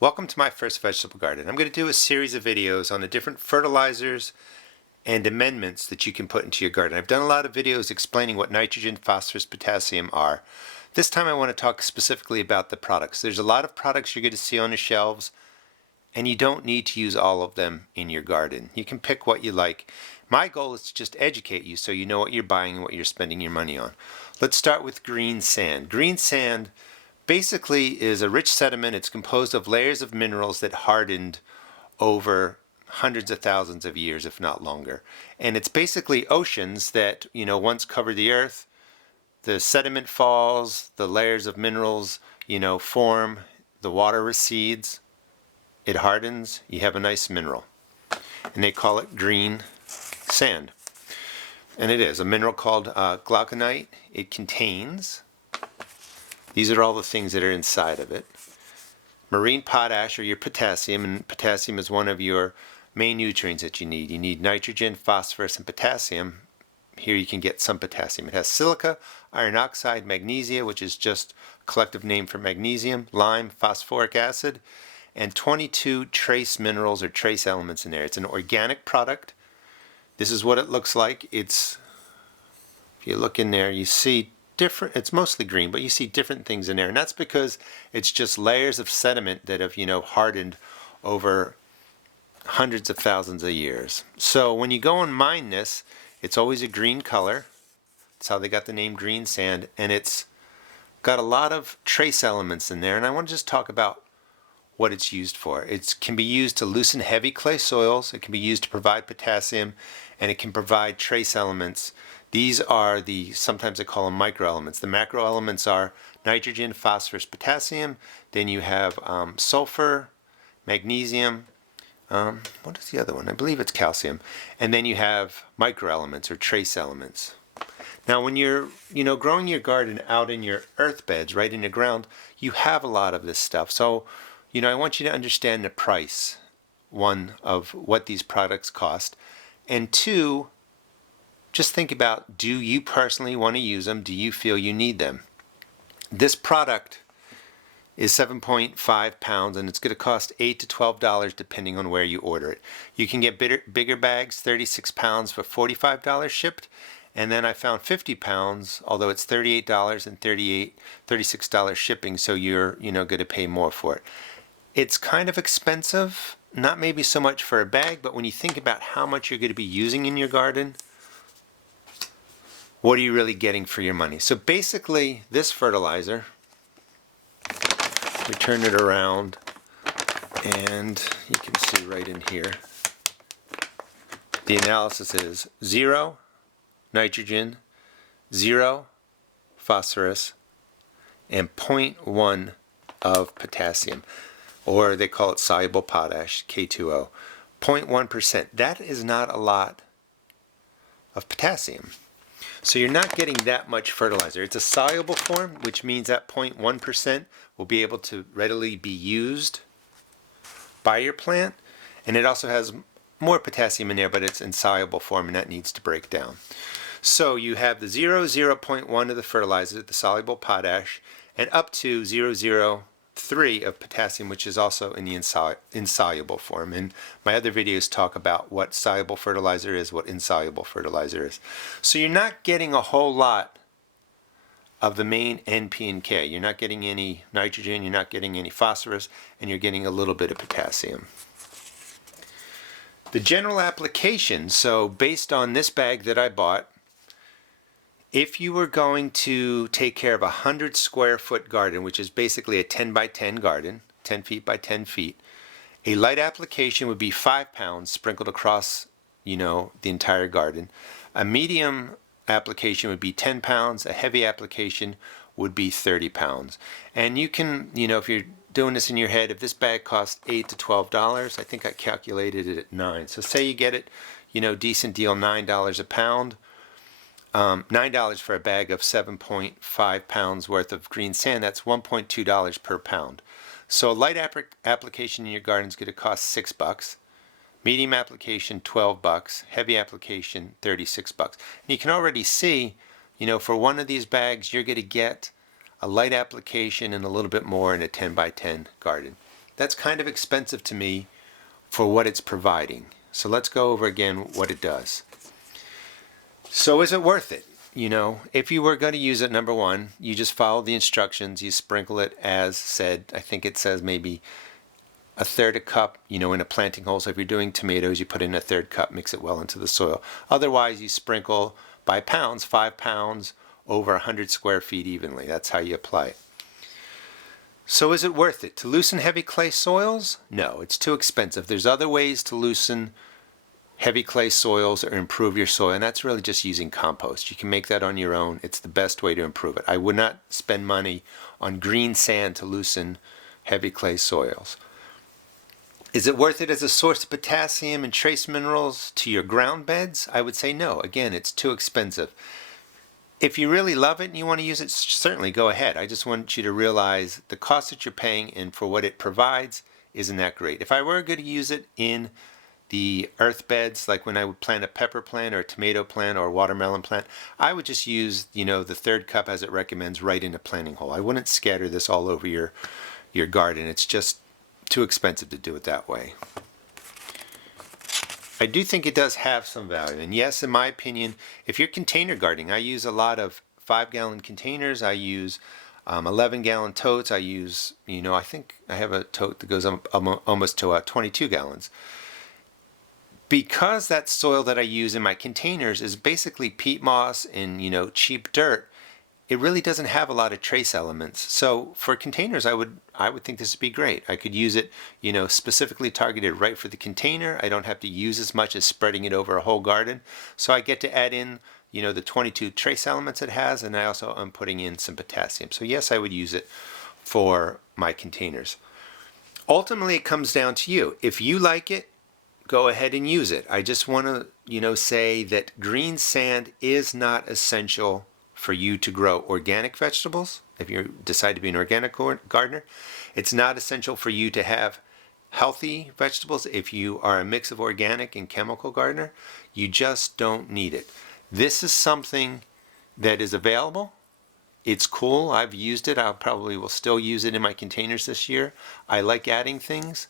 Welcome to my first vegetable garden. I'm going to do a series of videos on the different fertilizers and amendments that you can put into your garden. I've done a lot of videos explaining what nitrogen, phosphorus, potassium are. This time I want to talk specifically about the products. There's a lot of products you're going to see on the shelves, and you don't need to use all of them in your garden. You can pick what you like. My goal is to just educate you so you know what you're buying and what you're spending your money on. Let's start with Greensand. Greensand basically is a rich sediment. It's composed of layers of minerals that hardened over hundreds of thousands of years, if not longer. And it's basically oceans that, once covered the earth. The sediment falls, the layers of minerals, form, the water recedes, it hardens, you have a nice mineral. And they call it green sand. And it is a mineral called glauconite. It contains, these are all the things that are inside of it. Marine potash, or your potassium, and potassium is one of your main nutrients that you need. You need nitrogen, phosphorus, and potassium. Here you can get some potassium. It has silica, iron oxide, magnesia, which is just a collective name for magnesium, lime, phosphoric acid, and 22 trace minerals or trace elements in there. It's an organic product. This is what it looks like. If you look in there, you see different, it's mostly green, but you see different things in there. And that's because it's just layers of sediment that have, hardened over hundreds of thousands of years. So when you go and mine this, it's always a green color. That's how they got the name Greensand. And it's got a lot of trace elements in there. And I want to just talk about what it's used for. It can be used to loosen heavy clay soils. It can be used to provide potassium, and it can provide trace elements. These are sometimes they call them microelements. The macro elements are nitrogen, phosphorus, potassium. Then you have sulfur, magnesium. What is the other one? I believe it's calcium. And then you have microelements or trace elements. Now when you're, growing your garden out in your earth beds, right in the ground, you have a lot of this stuff. So, I want you to understand the price, one, of what these products cost, and two, just think about, do you personally want to use them? Do you feel you need them? This product is 7.5 pounds, and it's going to cost $8 to $12 depending on where you order it. You can get bigger bags, 36 pounds for $45 shipped, and then I found 50 pounds, although it's $38 and $36 shipping, so you're going to pay more for it. It's kind of expensive, not maybe so much for a bag, but when you think about how much you're going to be using in your garden, what are you really getting for your money? So basically, this fertilizer, we turn it around, and you can see right in here, the analysis is 0 nitrogen, 0 phosphorus, and 0.1 of potassium, or they call it soluble potash, K2O. 0.1%. That is not a lot of potassium. So you're not getting that much fertilizer. It's a soluble form, which means that 0.1% will be able to readily be used by your plant. And it also has more potassium in there, but it's in soluble form, and that needs to break down. So you have the 0.1 of the fertilizer, the soluble potash, and up to 0.03 of potassium, which is also in the insoluble form. And my other videos talk about what soluble fertilizer is, what insoluble fertilizer is. So you're not getting a whole lot of the main N, P, and K. You're not getting any nitrogen, you're not getting any phosphorus, and you're getting a little bit of potassium. The general application, so based on this bag that I bought, if you were going to take care of a 100 square foot garden, which is basically a 10 by 10 garden, 10 feet by 10 feet, a light application would be 5 pounds sprinkled across, the entire garden. A medium application would be 10 pounds. A heavy application would be 30 pounds. And you can, if you're doing this in your head, if this bag costs $8 to $12, I think I calculated it at $9. So say you get it, decent deal, $9 a pound. $9 for a bag of 7.5 pounds worth of green sand, that's $1.2 per pound. So a light application in your garden is going to cost $6. Medium application, $12. Heavy application, $36. And you can already see, for one of these bags, you're going to get a light application and a little bit more in a 10 by 10 garden. that's kind of expensive to me for what it's providing. So let's go over again what it does. So is it worth it? You know, if you were going to use it, number one, you just follow the instructions, you sprinkle it as said. I think it says maybe a third a cup, you know, in a planting hole. So if you're doing tomatoes, you put in a third cup, mix it well into the soil. Otherwise, you sprinkle by pounds, 5 pounds over 100 square feet evenly. That's how you apply it. So is it worth it? To loosen heavy clay soils? No, it's too expensive. There's other ways to loosen heavy clay soils or improve your soil, and that's really just using compost. You can make that on your own. It's the best way to improve it. I would not spend money on Greensand to loosen heavy clay soils. Is it worth it as a source of potassium and trace minerals to your ground beds? I would say no. Again, it's too expensive. If you really love it and you want to use it, certainly go ahead. I just want you to realize the cost that you're paying and for what it provides isn't that great. If I were going to use it in the earth beds, like when I would plant a pepper plant or a tomato plant or a watermelon plant, I would just use, you know, the third cup as it recommends right in a planting hole. I wouldn't scatter this all over your garden. It's just too expensive to do it that way. I do think it does have some value. And yes, in my opinion, if you're container gardening, I use a lot of 5-gallon containers. I use 11-gallon totes. I use, you know, I think I have a tote that goes almost to 22 gallons. Because that soil that I use in my containers is basically peat moss and, you know, cheap dirt, it really doesn't have a lot of trace elements. So for containers, I would think this would be great. I could use it, you know, specifically targeted right for the container. I don't have to use as much as spreading it over a whole garden. So I get to add in, you know, the 22 trace elements it has, and I also am putting in some potassium. So yes, I would use it for my containers. Ultimately, it comes down to you. If you like it, go ahead and use it. I just want to, you know, say that Greensand is not essential for you to grow organic vegetables. If you decide to be an organic gardener, it's not essential for you to have healthy vegetables. If you are a mix of organic and chemical gardener, you just don't need it. This is something that is available. It's cool. I've used it. I probably will still use it in my containers this year. I like adding things,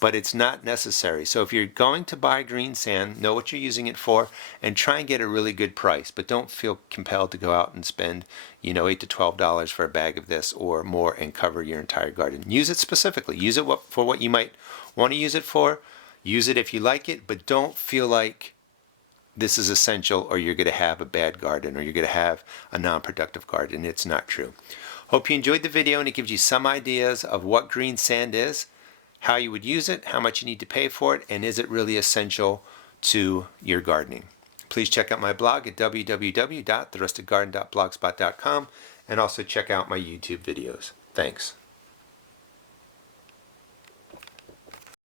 but it's not necessary. So if you're going to buy Greensand, know what you're using it for and try and get a really good price, but don't feel compelled to go out and spend, you know, $8 to $12 for a bag of this or more and cover your entire garden. Use it specifically. Use it for what you might want to use it for. Use it if you like it, but don't feel like this is essential or you're going to have a bad garden or you're going to have a non-productive garden. It's not true. Hope you enjoyed the video and it gives you some ideas of what Greensand is, how you would use it, how much you need to pay for it, and is it really essential to your gardening. Please check out my blog at www.therustedgarden.blogspot.com and also check out my YouTube videos. Thanks.